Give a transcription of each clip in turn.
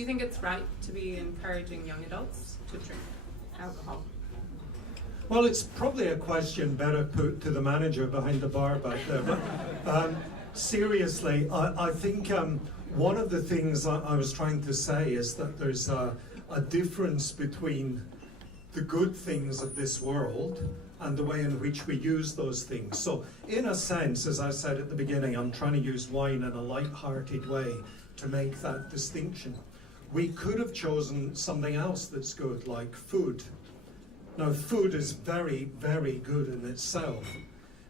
Do you think it's right to be encouraging young adults to drink alcohol? Well, it's probably a question better put to the manager behind the bar back there. But seriously, I think one of the things I was trying to say is that there's a difference between the good things of this world and the way in which we use those things. So in a sense, as I said at the beginning, I'm trying to use wine in a light-hearted way to make that distinction. We could have chosen something else that's good, like food. Now, food is very, very good in itself.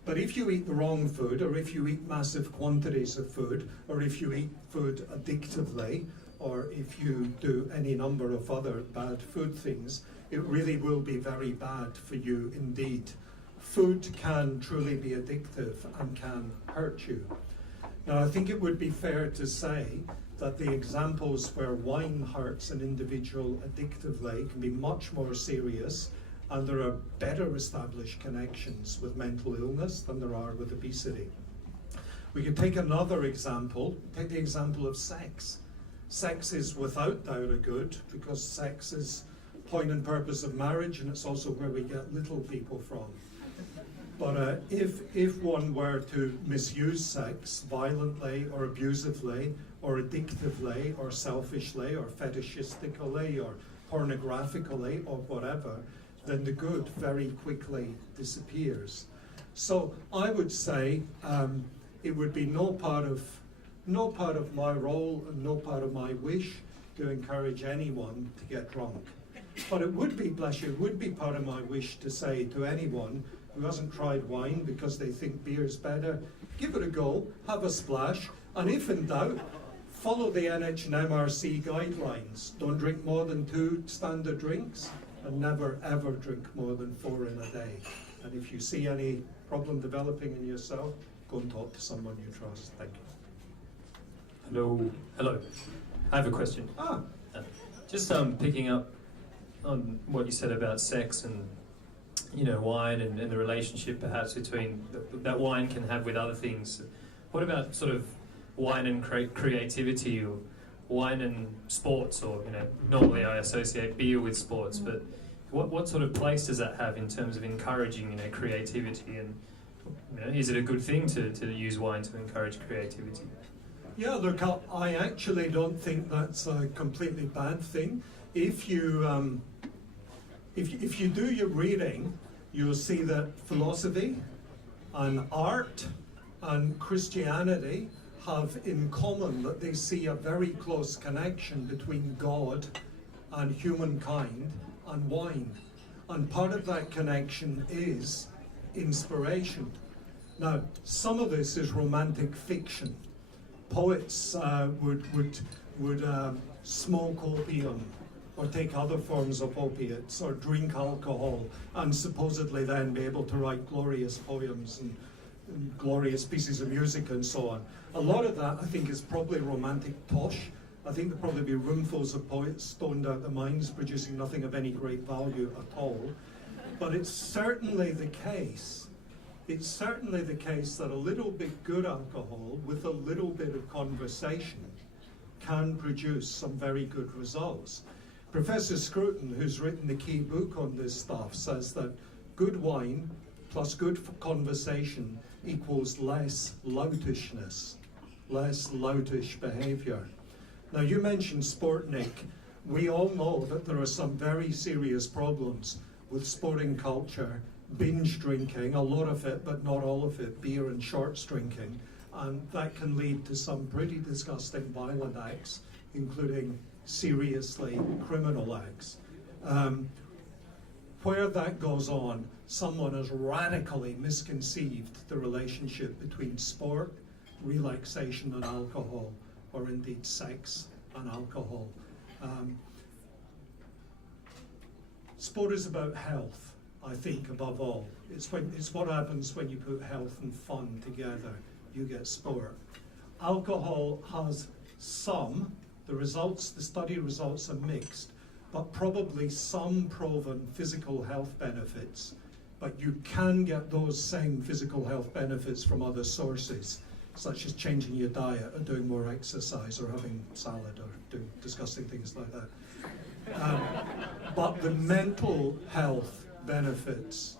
But if you eat the wrong food, or if you eat massive quantities of food, or if you eat food addictively, or if you do any number of other bad food things, it really will be very bad for you indeed. Food can truly be addictive and can hurt you. Now, I think it would be fair to say that the examples where wine hurts an individual addictively can be much more serious, and there are better established connections with mental illness than there are with obesity. We could take another example, take the example of sex. Sex is without doubt a good, because sex is point and purpose of marriage, and it's also where we get little people from. But if one were to misuse sex violently or abusively or addictively or selfishly or fetishistically or pornographically or whatever, then the good very quickly disappears. So I would say it would be no part of my role and no part of my wish to encourage anyone to get drunk. But it would be, bless you, it would be part of my wish to say to anyone who hasn't tried wine because they think beer's better, give it a go, have a splash, and if in doubt, follow the NH and MRC guidelines. Don't drink more than 2 standard drinks, and never ever drink more than 4 in a day. And if you see any problem developing in yourself, go and talk to someone you trust. Thank you. Hello. I have a question. Just picking up on what you said about sex and wine and the relationship perhaps between that wine can have with other things. What about sort of wine and creativity, or wine and sports, or normally I associate beer with sports, but what sort of place does that have in terms of encouraging creativity, and is it a good thing to use wine to encourage creativity? Yeah, look, I actually don't think that's a completely bad thing. If you do your reading, you'll see that philosophy and art and Christianity have in common that they see a very close connection between God and humankind and wine. And part of that connection is inspiration. Now, some of this is romantic fiction. Poets would smoke opium or take other forms of opiates or drink alcohol and supposedly then be able to write glorious poems and glorious pieces of music and so on. A lot of that, I think, is probably romantic tosh. I think there'll probably be roomfuls of poets stoned out their minds producing nothing of any great value at all. But it's certainly the case that a little bit good alcohol with a little bit of conversation can produce some very good results. Professor Scruton, who's written the key book on this stuff, says that good wine plus good conversation equals less loutishness, less loutish behavior. Now, you mentioned sport, Nick. We all know that there are some very serious problems with sporting culture, binge drinking, a lot of it, but not all of it, beer and shorts drinking, and that can lead to some pretty disgusting violent acts, including seriously criminal acts. Where that goes on, someone has radically misconceived the relationship between sport, relaxation and alcohol, or indeed sex and alcohol. Sport is about health, I think, above all. It's what happens when you put health and fun together. You get sport. Alcohol has some, the study results are mixed, but probably some proven physical health benefits. But you can get those same physical health benefits from other sources. such as changing your diet or doing more exercise or having salad or doing disgusting things like that. But the mental health benefits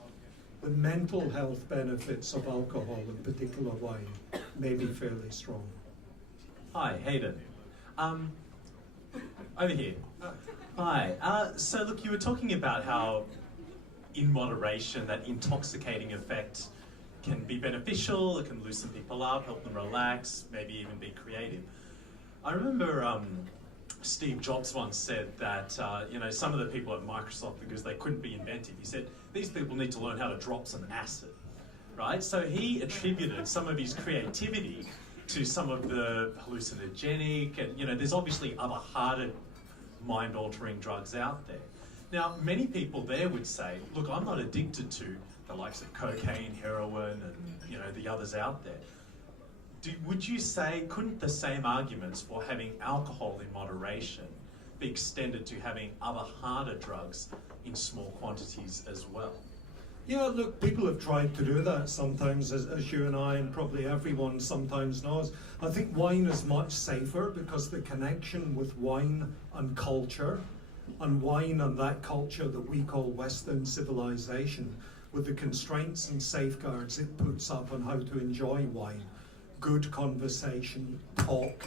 of alcohol, in particular wine, may be fairly strong. Hi, Hayden. Over here. Hi. So look, you were talking about how in moderation that intoxicating effect can be beneficial, it can loosen people up, help them relax, maybe even be creative. I remember Steve Jobs once said that some of the people at Microsoft, because they couldn't be inventive, he said these people need to learn how to drop some acid, right? So he attributed some of his creativity to some of the hallucinogenic, and there's obviously other harder mind-altering drugs out there. Now, many people there would say, look, I'm not addicted to the likes of cocaine, heroin, and the others out there. Would you say, couldn't the same arguments for having alcohol in moderation be extended to having other harder drugs in small quantities as well? Yeah, look, people have tried to do that sometimes, as you and I and probably everyone sometimes knows. I think wine is much safer because the connection with wine and culture, and wine and that culture that we call Western civilization, with the constraints and safeguards it puts up on how to enjoy wine, good conversation, talk,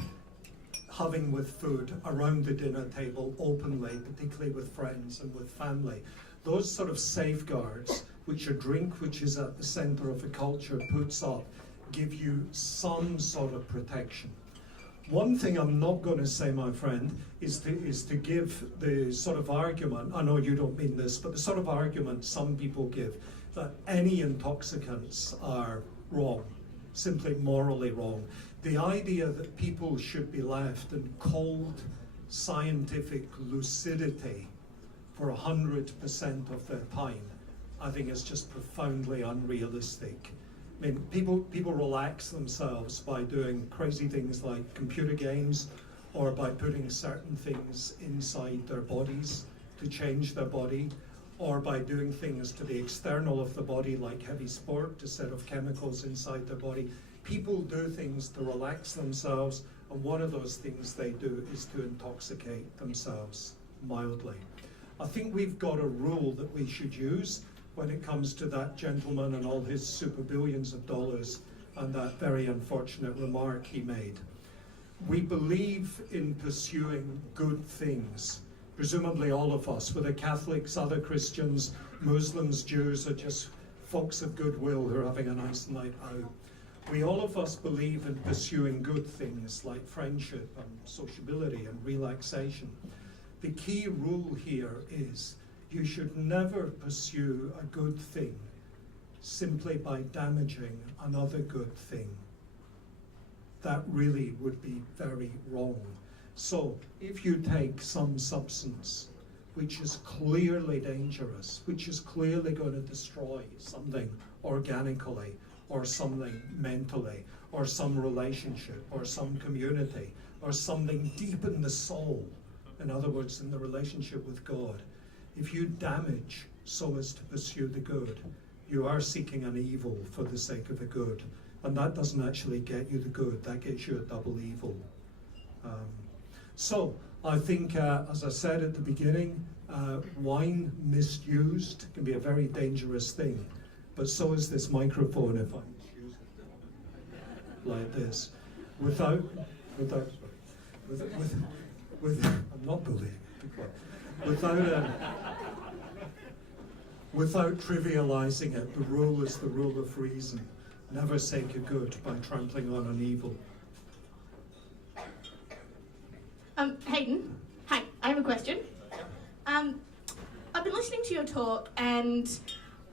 having with food around the dinner table openly, particularly with friends and with family. Those sort of safeguards, which a drink which is at the center of a culture puts up, give you some sort of protection. One thing I'm not going to say, my friend, is to give the sort of argument, I know you don't mean this, but the sort of argument some people give that any intoxicants are wrong, simply morally wrong. The idea that people should be left in cold scientific lucidity for 100% of their time, I think is just profoundly unrealistic. I mean, people relax themselves by doing crazy things like computer games, or by putting certain things inside their bodies to change their body, or by doing things to the external of the body like heavy sport to set off chemicals inside their body. People do things to relax themselves, and one of those things they do is to intoxicate themselves mildly. I think we've got a rule that we should use when it comes to that gentleman and all his super billions of dollars and that very unfortunate remark he made. We believe in pursuing good things. Presumably all of us, whether Catholics, other Christians, Muslims, Jews, or just folks of goodwill who are having a nice night out. We all of us believe in pursuing good things like friendship and sociability and relaxation. The key rule here is you should never pursue a good thing simply by damaging another good thing. That really would be very wrong. So if you take some substance which is clearly dangerous, which is clearly going to destroy something organically, or something mentally, or some relationship, or some community, or something deep in the soul, in other words, in the relationship with God, if you damage so as to pursue the good, you are seeking an evil for the sake of the good. And that doesn't actually get you the good, that gets you a double evil. So I think, as I said at the beginning, wine misused can be a very dangerous thing. But so is this microphone if I misuse it like this. I'm not bullying. Without trivializing it, the rule is the rule of reason. Never seek a good by trampling on an evil. Hayden, hi, I have a question. I've been listening to your talk and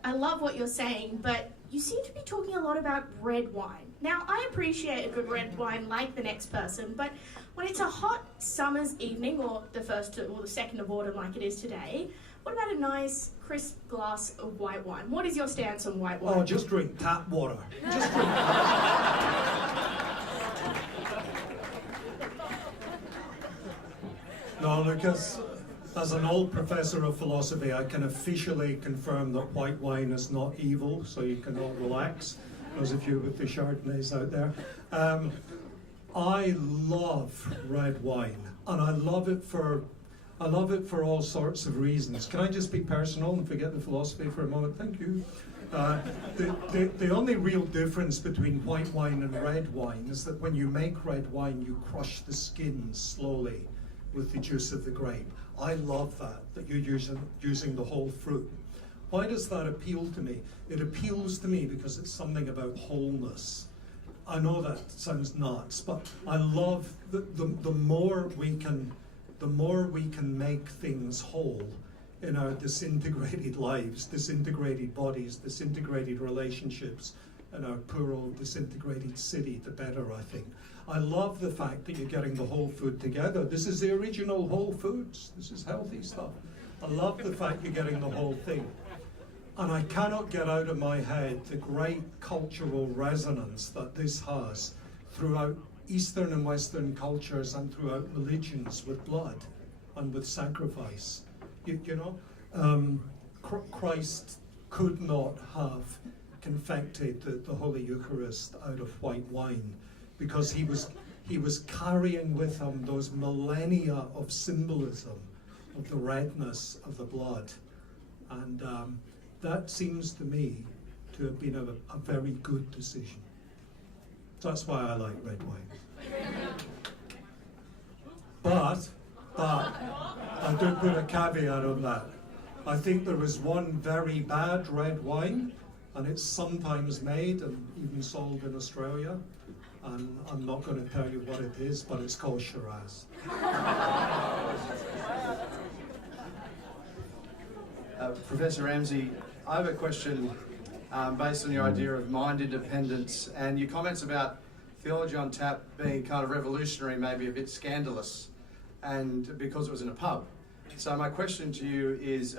I love what you're saying, but you seem to be talking a lot about red wine. Now, I appreciate a good red wine like the next person, but when it's a hot summer's evening, or the 1st or the 2nd of autumn like it is today, what about a nice, crisp glass of white wine? What is your stance on white wine? Oh, just drink tap water. Just drink No, Lucas, as an old professor of philosophy, I can officially confirm that white wine is not evil, so you can all relax. those of you with the Chardonnays out there. I love red wine, and I love it for all sorts of reasons. Can I just be personal and forget the philosophy for a moment? Thank you. The only real difference between white wine and red wine is that when you make red wine, you crush the skin slowly with the juice of the grape. I love that you're using the whole fruit. Why does that appeal to me? It appeals to me because it's something about wholeness. I know that sounds nuts, but I love the more we can make things whole in our disintegrated lives, disintegrated bodies, disintegrated relationships, and our poor old disintegrated city, the better, I think. I love the fact that you're getting the whole food together. This is the original Whole Foods. This is healthy stuff. I love the fact you're getting the whole thing. And I cannot get out of my head the great cultural resonance that this has throughout Eastern and Western cultures and throughout religions with blood and with sacrifice. Christ could not have confected the Holy Eucharist out of white wine because he was carrying with him those millennia of symbolism of the redness of the blood. And that seems to me to have been a very good decision. So that's why I like red wine. But I do put a caveat on that. I think there is one very bad red wine, and it's sometimes made and even sold in Australia. And I'm not going to tell you what it is, but it's called Shiraz. Professor Ramsay, I have a question based on your idea of mind independence and your comments about theology on tap being kind of revolutionary, maybe a bit scandalous, and because it was in a pub. So my question to you is,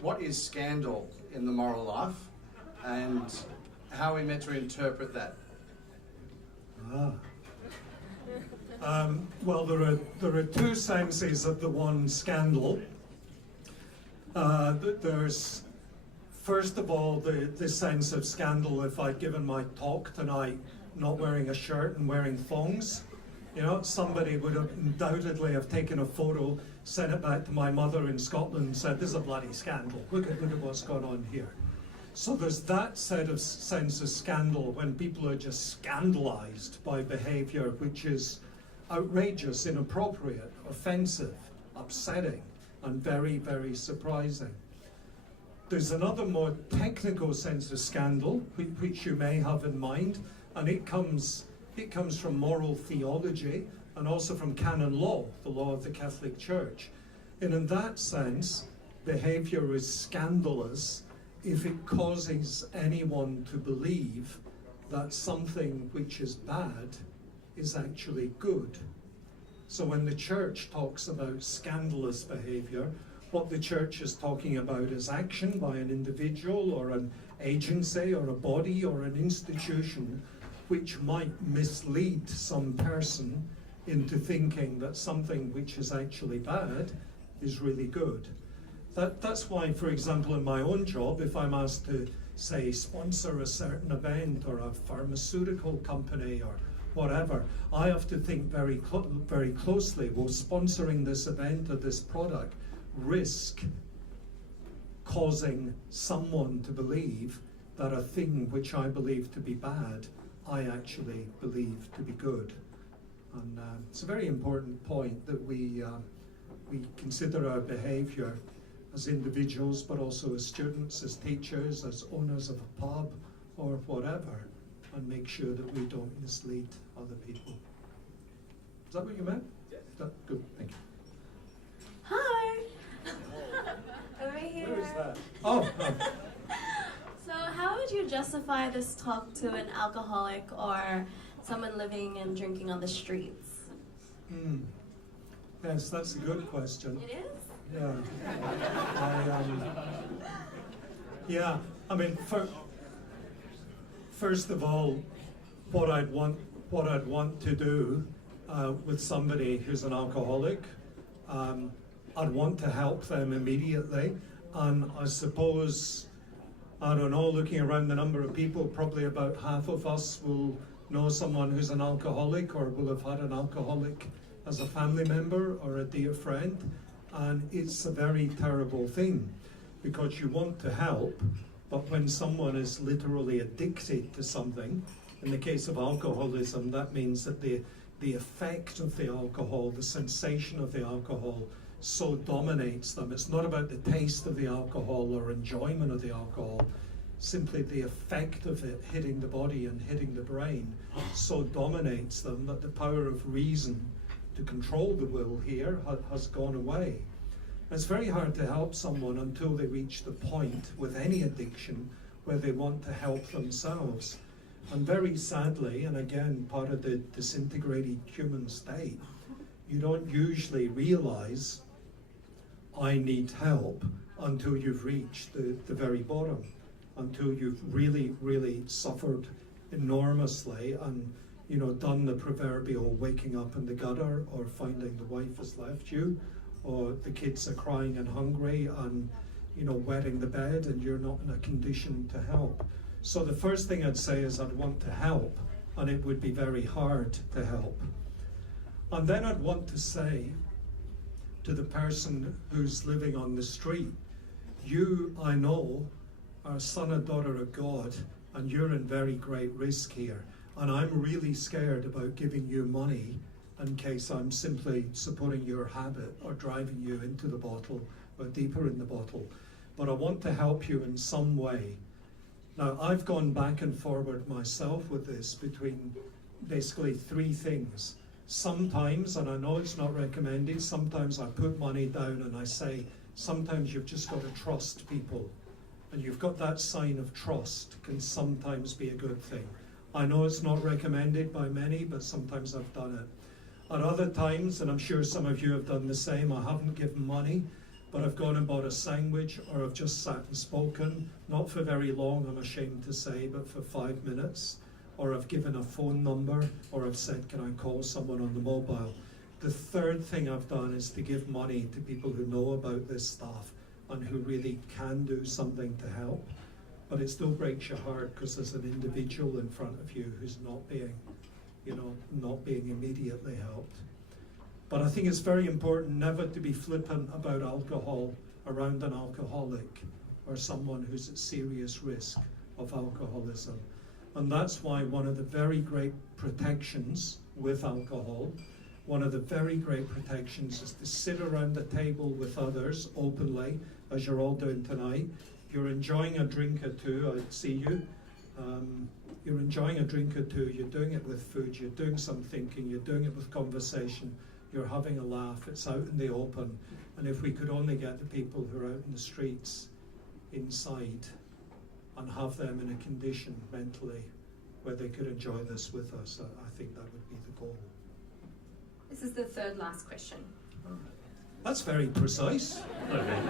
what is scandal in the moral life, and how are we meant to interpret that? Well, there are two senses of the one scandal. There's, first of all, the sense of scandal if I'd given my talk tonight not wearing a shirt and wearing thongs. Somebody would have undoubtedly have taken a photo, sent it back to my mother in Scotland and said, this is a bloody scandal. Look at what's going on here. So there's that sense of scandal when people are just scandalized by behavior which is outrageous, inappropriate, offensive, upsetting, and very, very surprising. There's another more technical sense of scandal, which you may have in mind, and it comes from moral theology and also from canon law, the law of the Catholic Church. And in that sense, behavior is scandalous if it causes anyone to believe that something which is bad is actually good. So when the church talks about scandalous behavior, what the church is talking about is action by an individual or an agency or a body or an institution which might mislead some person into thinking that something which is actually bad is really good. That's why, for example, in my own job, if I'm asked to, say, sponsor a certain event or a pharmaceutical company or whatever, I have to think very closely, will sponsoring this event or this product risk causing someone to believe that a thing which I believe to be bad, I actually believe to be good? And it's a very important point that we consider our behavior as individuals, but also as students, as teachers, as owners of a pub or whatever, and make sure that we don't mislead other people. Is that what you meant? Yes. Good, thank you. Hi! Over here. Where is that? Oh. So how would you justify this talk to an alcoholic or someone living and drinking on the streets? Yes, that's a good question. It is? Yeah. I mean, first of all, what I'd want to do with somebody who's an alcoholic, I'd want to help them immediately, and I suppose I don't know, looking around the number of people, probably about half of us will know someone who's an alcoholic or will have had an alcoholic as a family member or a dear friend. And it's a very terrible thing because you want to help, but when someone is literally addicted to something, in the case of alcoholism, that means that the effect of the alcohol, the sensation of the alcohol, so dominates them. It's not about the taste of the alcohol or enjoyment of the alcohol, simply the effect of it hitting the body and hitting the brain so dominates them that the power of reason to control the will here has gone away. It's very hard to help someone until they reach the point with any addiction where they want to help themselves. And very sadly, and again, part of the disintegrated human state, you don't usually realize I need help until you've reached the very bottom, until you've really, really suffered enormously and, you know, done the proverbial waking up in the gutter or finding the wife has left you, or the kids are crying and hungry and, you know, wetting the bed and you're not in a condition to help. So the first thing I'd say is I'd want to help, and it would be very hard to help. And then I'd want to say to the person who's living on the street, you, I know, are a son and daughter of God, and you're in very great risk here. And I'm really scared about giving you money in case I'm simply supporting your habit or driving you into the bottle or deeper in the bottle. But I want to help you in some way. Now, I've gone back and forward myself with this between basically three things. Sometimes, and I know it's not recommended, sometimes I put money down and I say, sometimes you've just got to trust people. And you've got that sign of trust can sometimes be a good thing. I know it's not recommended by many, but sometimes I've done it. At other times, and I'm sure some of you have done the same, I haven't given money, but I've gone and bought a sandwich, or I've just sat and spoken, not for very long, I'm ashamed to say, but for 5 minutes. Or I've given a phone number, or I've said, can I call someone on the mobile? The third thing I've done is to give money to people who know about this stuff and who really can do something to help. But it still breaks your heart because there's an individual in front of you who's not being, you know, not being immediately helped. But I think it's very important never to be flippant about alcohol around an alcoholic or someone who's at serious risk of alcoholism. And that's why one of the very great protections with alcohol, one of the very great protections is to sit around the table with others openly, as you're all doing tonight. You're enjoying a drink or two, I see you. You're enjoying a drink or two, you're doing it with food, you're doing some thinking, you're doing it with conversation, you're having a laugh, it's out in the open. And if we could only get the people who are out in the streets inside and have them in a condition mentally where they could enjoy this with us, I think that would be the goal. This is the third last question. That's very precise. Okay.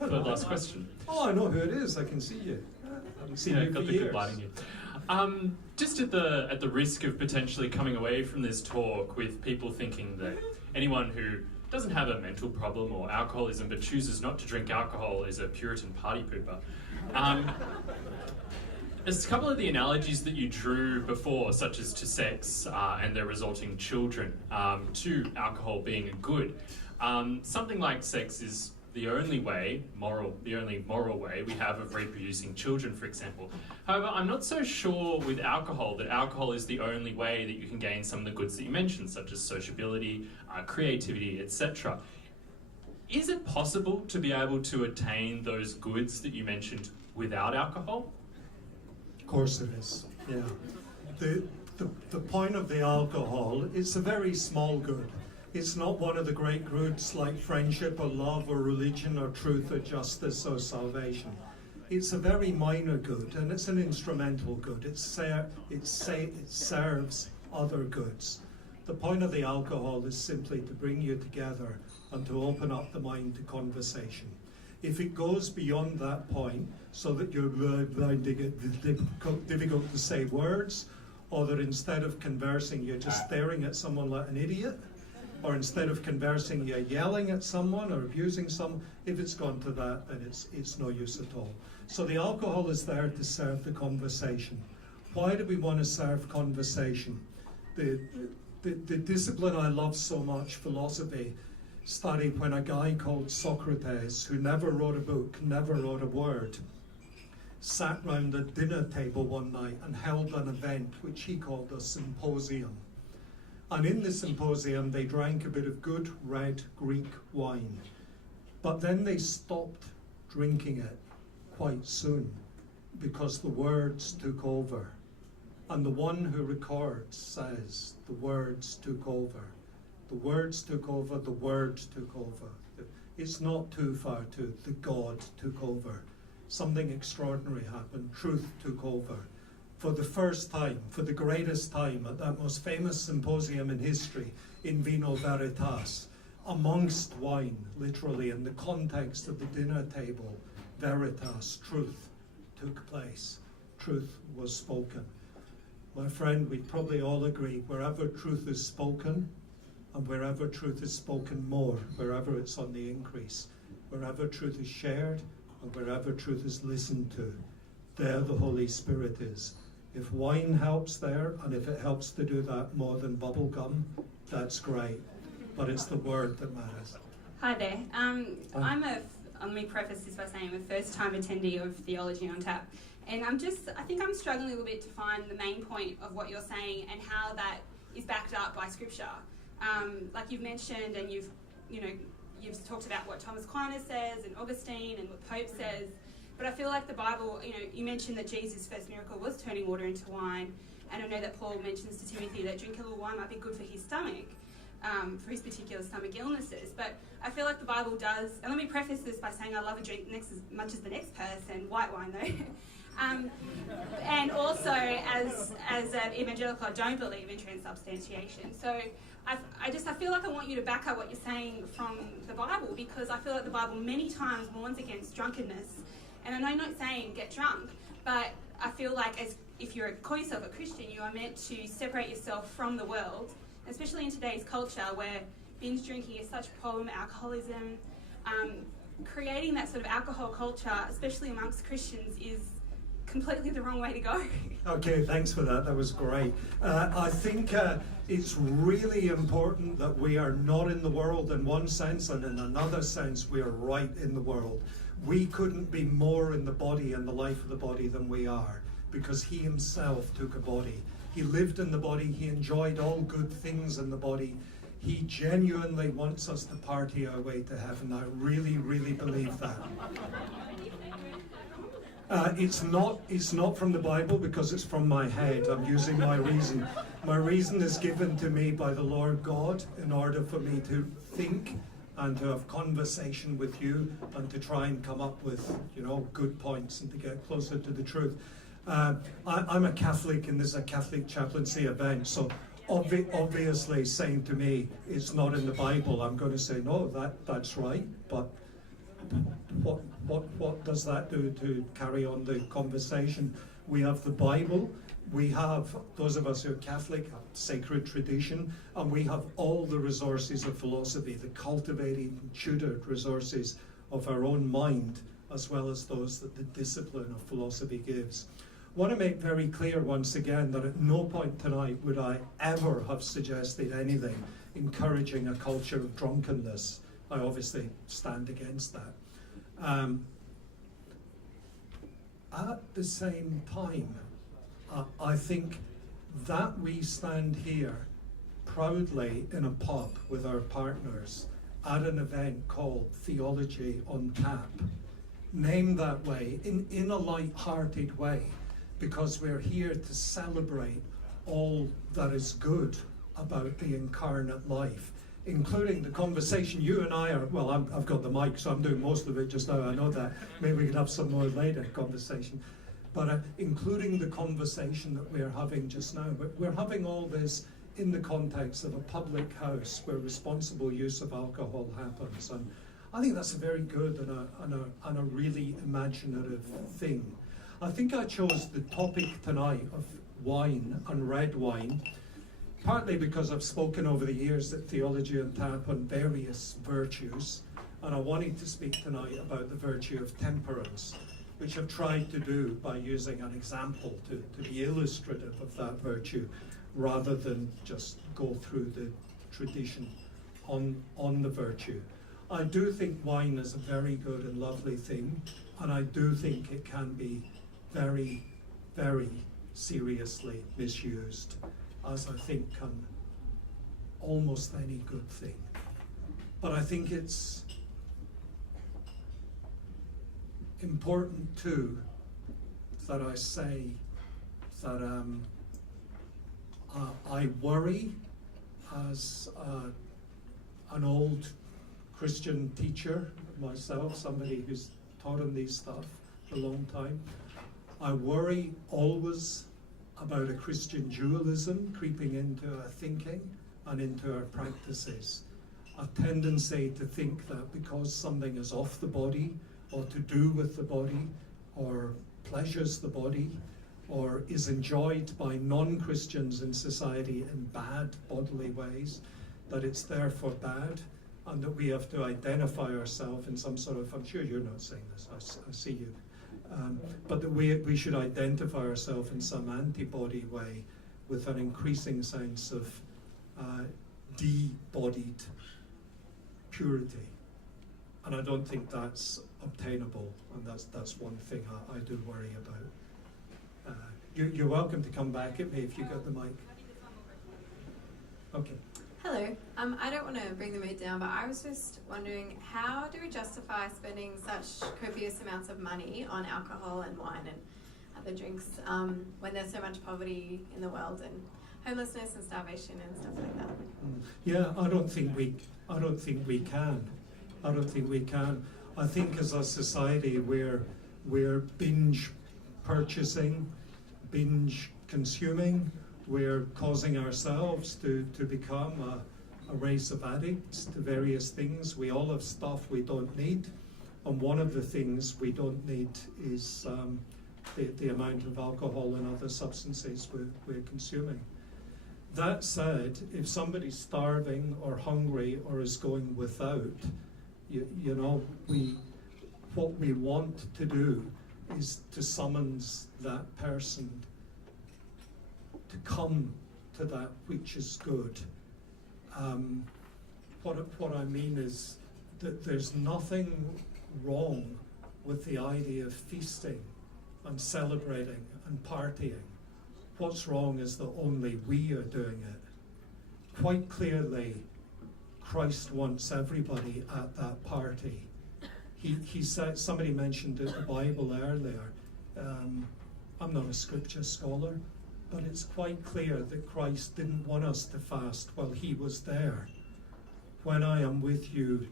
Third last question. Oh, I know who it is, I can see you. I haven't seen you got for the years. good light in you. Just at the risk of potentially coming away from this talk with people thinking that anyone who doesn't have a mental problem or alcoholism but chooses not to drink alcohol is a Puritan party pooper. There's a couple of the analogies that you drew before, such as to sex and their resulting children, to alcohol being a good. Something like sex is the only moral way we have of reproducing children, for example. However, I'm not so sure with alcohol that alcohol is the only way that you can gain some of the goods that you mentioned, such as sociability, creativity, etc. Is it possible to be able to attain those goods that you mentioned without alcohol? Of course it is, yeah. The point of the alcohol, it's a very small good. It's not one of the great goods like friendship or love or religion or truth or justice or salvation. It's a very minor good, and it's an instrumental good. It serves other goods. The point of the alcohol is simply to bring you together and to open up the mind to conversation. If it goes beyond that point, so that you're finding it difficult to say words, or that instead of conversing you're just staring at someone like an idiot, or instead of conversing, you're yelling at someone or abusing someone. If it's gone to that, then it's no use at all. So the alcohol is there to serve the conversation. Why do we want to serve conversation? The discipline I love so much, philosophy, studied when a guy called Socrates, who never wrote a book, never wrote a word, sat round a dinner table one night and held an event which he called a symposium. And in the symposium, they drank a bit of good red Greek wine. But then they stopped drinking it quite soon because the words took over. And the one who records says, the words took over. The words took over, the words took over. It's not too far to the God took over. Something extraordinary happened. Truth took over. For the first time, for the greatest time, at that most famous symposium in history, in Vino Veritas, amongst wine, literally, in the context of the dinner table, Veritas, truth, took place. Truth was spoken. My friend, we'd probably all agree, wherever truth is spoken, and wherever truth is spoken more, wherever it's on the increase, wherever truth is shared, and wherever truth is listened to, there the Holy Spirit is. If wine helps there, and if it helps to do that more than bubble gum, that's great. But it's the word that matters. Hi there. Let me preface this by saying I'm a first-time attendee of Theology on Tap, and I think I'm struggling a little bit to find the main point of what you're saying and how that is backed up by Scripture. Like you've mentioned, and you've talked about what Thomas Aquinas says and Augustine and what Pope says. But I feel like the Bible, you mentioned that Jesus' first miracle was turning water into wine, and I know that Paul mentions to Timothy that drinking a little wine might be good for his stomach, for his particular stomach illnesses. But I feel like the Bible does, and let me preface this by saying I love a drink as much as the next person, white wine though. And also, as an evangelical, I don't believe in transubstantiation. So I feel like I want you to back up what you're saying from the Bible, because I feel like the Bible many times warns against drunkenness. And I know you're not saying get drunk, but I feel like if you call yourself a Christian, you are meant to separate yourself from the world, especially in today's culture where binge drinking is such a problem, alcoholism. Creating that sort of alcohol culture, especially amongst Christians, is completely the wrong way to go. Okay, thanks for that. That was great. I think it's really important that we are not in the world in one sense, and in another sense, we are right in the world. We couldn't be more in the body and the life of the body than we are, because he himself took a body. He lived in the body. He enjoyed all good things in the body. He genuinely wants us to party our way to heaven. I really, really believe that. It's not from the Bible, because it's from my head. I'm using my reason. My reason is given to me by the Lord God in order for me to think and to have conversation with you and to try and come up with, good points and to get closer to the truth. I'm a Catholic, and this is a Catholic chaplaincy event, so obviously saying to me it's not in the Bible, I'm going to say no, that's right, but what does that do to carry on the conversation? We have the Bible, we have, those of us who are Catholic, have sacred tradition, and we have all the resources of philosophy, the cultivated and tutored resources of our own mind, as well as those that the discipline of philosophy gives. I want to make very clear once again that at no point tonight would I ever have suggested anything encouraging a culture of drunkenness. I obviously stand against that. At the same time, I think that we stand here proudly in a pub with our partners at an event called Theology on Tap, named that way in a light-hearted way, because we're here to celebrate all that is good about the incarnate life, including the conversation you and I are, well, I've got the mic, so I'm doing most of it just now, I know that. Maybe we can have some more later conversation. But including the conversation that we're having just now. But we're having all this in the context of a public house where responsible use of alcohol happens. And I think that's a very good and a really imaginative thing. I think I chose the topic tonight of wine and red wine partly because I've spoken over the years at Theology on Tap on various virtues, and I wanted to speak tonight about the virtue of temperance, which I've tried to do by using an example to be illustrative of that virtue, rather than just go through the tradition on the virtue. I do think wine is a very good and lovely thing, and I do think it can be very, very seriously misused, as I think can almost any good thing. But I think it's important too that I say that I worry as an old Christian teacher myself, somebody who's taught him these stuff for a long time. I worry always about a Christian dualism creeping into our thinking and into our practices. A tendency to think that because something is off the body, or to do with the body, or pleasures the body, or is enjoyed by non-Christians in society in bad bodily ways, that it's therefore bad, and that we have to identify ourselves in some sort of, I'm sure you're not saying this, I see you, but that we should identify ourselves in some antibody way with an increasing sense of de-bodied purity. And I don't think that's obtainable, and that's one thing I do worry about. You're welcome to come back at me if you got the mic. Okay. Hello. I don't want to bring the mood down, but I was just wondering, how do we justify spending such copious amounts of money on alcohol and wine and other drinks when there's so much poverty in the world and homelessness and starvation and stuff like that? Yeah, I don't think we can. I think as a society we're binge purchasing, binge consuming. We're causing ourselves to become a race of addicts to various things. We all have stuff we don't need, and one of the things we don't need is the amount of alcohol and other substances we're consuming. That said, if somebody's starving or hungry or is going without, what we want to do is to summons that person to come to that which is good. What I mean is that there's nothing wrong with the idea of feasting and celebrating and partying. What's wrong is that only we are doing it. Quite clearly, Christ wants everybody at that party. He said, somebody mentioned the Bible earlier. I'm not a scripture scholar, but it's quite clear that Christ didn't want us to fast while he was there. When I am with you,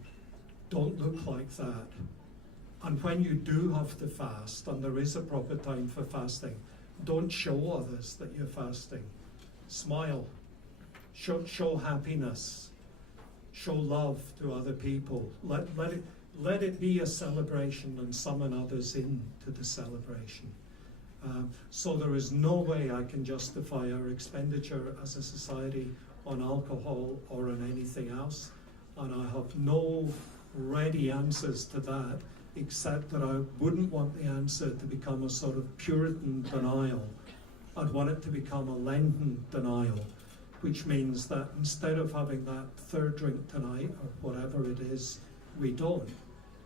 don't look like that. And when you do have to fast, and there is a proper time for fasting, don't show others that you're fasting. Smile. Show happiness. Show love to other people. Let it be a celebration and summon others into the celebration. So there is no way I can justify our expenditure as a society on alcohol or on anything else, and I have no ready answers to that, except that I wouldn't want the answer to become a sort of Puritan denial. I'd want it to become a Lenten denial, which means that instead of having that third drink tonight, or whatever it is, we don't.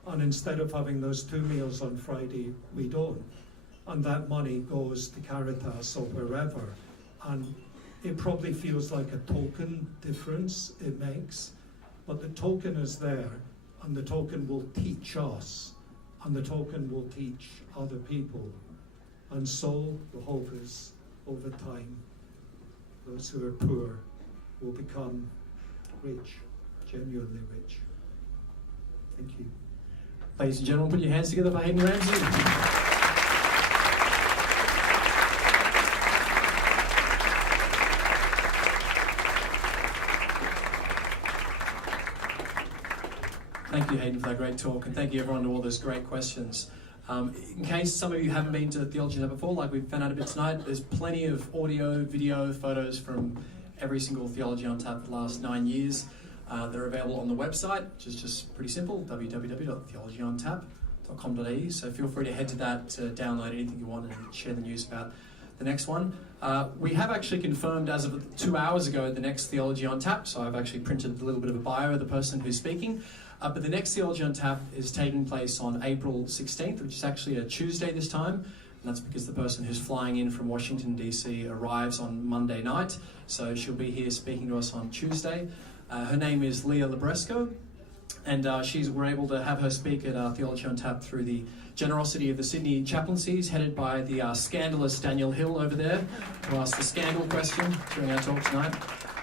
And instead of having those 2 meals on Friday, we don't. And that money goes to Caritas or wherever. And it probably feels like a token difference it makes, but the token is there, and the token will teach us, and the token will teach other people. And so the hope is, over time, those who are poor will become rich, genuinely rich. Thank you. Ladies and gentlemen, put your hands together for Hayden Ramsay. Thank you, Hayden, for that great talk, and thank you, everyone, to all those great questions. In case some of you haven't been to Theology Lab before, like we found out a bit tonight, there's plenty of audio, video, photos from every single Theology on Tap for the last 9 years. They're available on the website, which is just pretty simple, www.theologyontap.com.au. So feel free to head to that to download anything you want and share the news about the next one. We have actually confirmed as of 2 hours ago the next Theology on Tap, so I've actually printed a little bit of a bio of the person who's speaking. But the next Theology on Tap is taking place on April 16th, which is actually a Tuesday this time. And that's because the person who's flying in from Washington, D.C. arrives on Monday night. So she'll be here speaking to us on Tuesday. Her name is Leah Labresco. And we're able to have her speak at Theology on Tap through the generosity of the Sydney chaplaincies, headed by the scandalous Daniel Hill over there, who asked the scandal question during our talk tonight.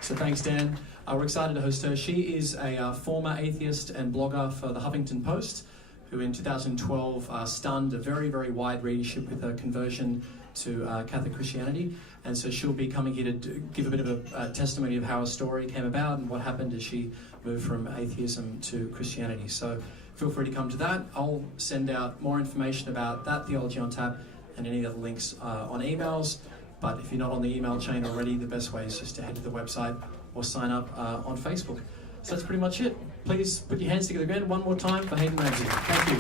So thanks, Dan. We're excited to host her. She is a former atheist and blogger for the Huffington Post, who in 2012 stunned a very, very wide readership with her conversion to Catholic Christianity. And so she'll be coming here to give a bit of a testimony of how her story came about and what happened as she moved from atheism to Christianity. So feel free to come to that. I'll send out more information about that Theology on Tap and any other links on emails. But if you're not on the email chain already, the best way is just to head to the website or sign up on Facebook. So that's pretty much it. Please put your hands together again one more time for Hayden Ramsay. Thank you.